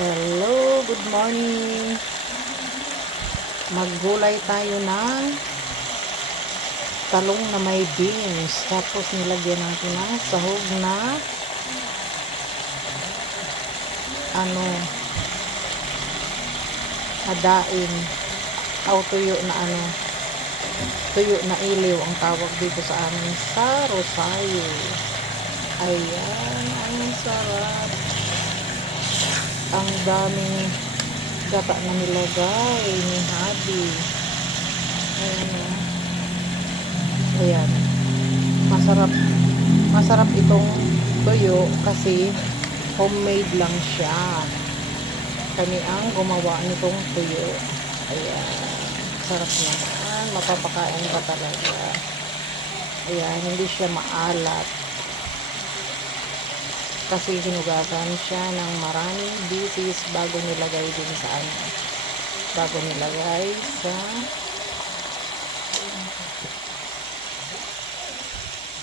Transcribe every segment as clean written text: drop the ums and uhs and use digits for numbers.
Hello, good morning. Maggulay tayo ng talong na may beans. Tapos nilagyan natin ng sahog na ano, hadain. Tuyo na tuyo na iliw ang tawag dito sa amin sa Rosario. Ayan, ang sarap. Ang daming gata na nilagay ni Habi. Ayan o. Ayan. Masarap itong tuyo kasi homemade lang siya. Kami ang gumawa nitong tuyo. Ayan. Sarap naman. Mapapakain ka talaga. Ayan. Hindi siya maalat. Kasi hinugasan siya ng maraming bisis bago nilagay din sa bago nilagay sa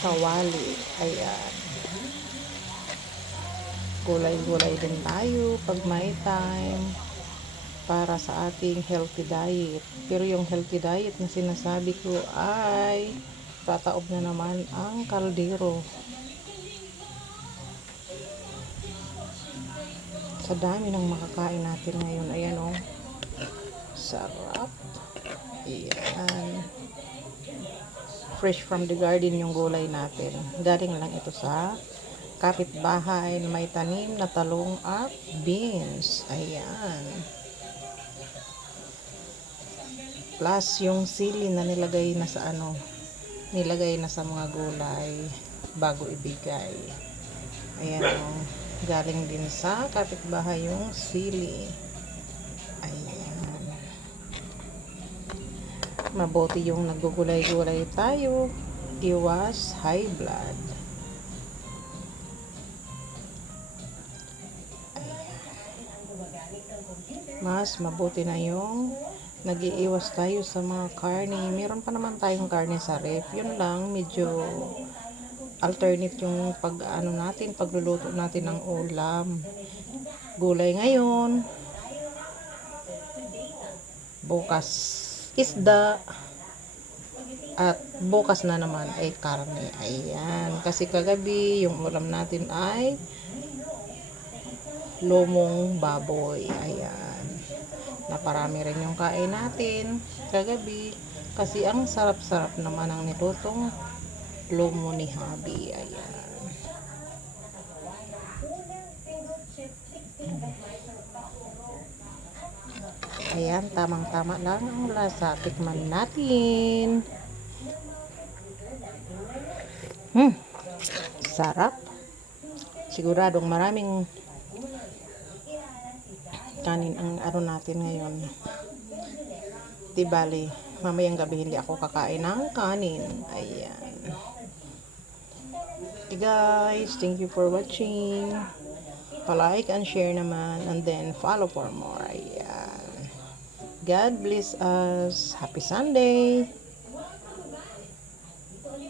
kawali. Ayan. Gulay-gulay din tayo pag may time para sa ating healthy diet. Pero yung healthy diet na sinasabi ko ay tataob na naman ang kaldero. Sa dami ng makakain natin ngayon. Ayan o. Sarap. Ayan. Fresh from the garden yung gulay natin. Galing lang ito sa kapitbahay na may tanim na talong at beans. Ayan. Plus yung sili na nilagay na sa nilagay na sa mga gulay bago ibigay. Ayan o. Galing din sa kapitbahay yung sili. Ayan. Mabuti yung naggugulay-gulay tayo. Iwas high blood. Ayan. Mas mabuti na yung nag-iiwas tayo sa mga karne. Meron pa naman tayong karne sa ref. Yun lang, medyo alternate yung pagluluto natin ng ulam. Gulay ngayon, bukas isda, at bukas na naman ay karne. Ayan, kasi kagabi yung ulam natin ay lumong baboy. Ayan, naparami rin yung kain natin kagabi kasi ang sarap-sarap naman ang nilutong lomo ni Habi. Ayan. Ayan, tamang-tama lang ang lasa. Tikman natin. Sarap. Siguradong maraming kanin ang natin ngayon. Di bali, mamayang gabi hindi ako kakain ng kanin. Ayan. Okay guys, thank you for watching. Pa-like and share naman, and then follow for more. Ayan. God bless us. Happy Sunday.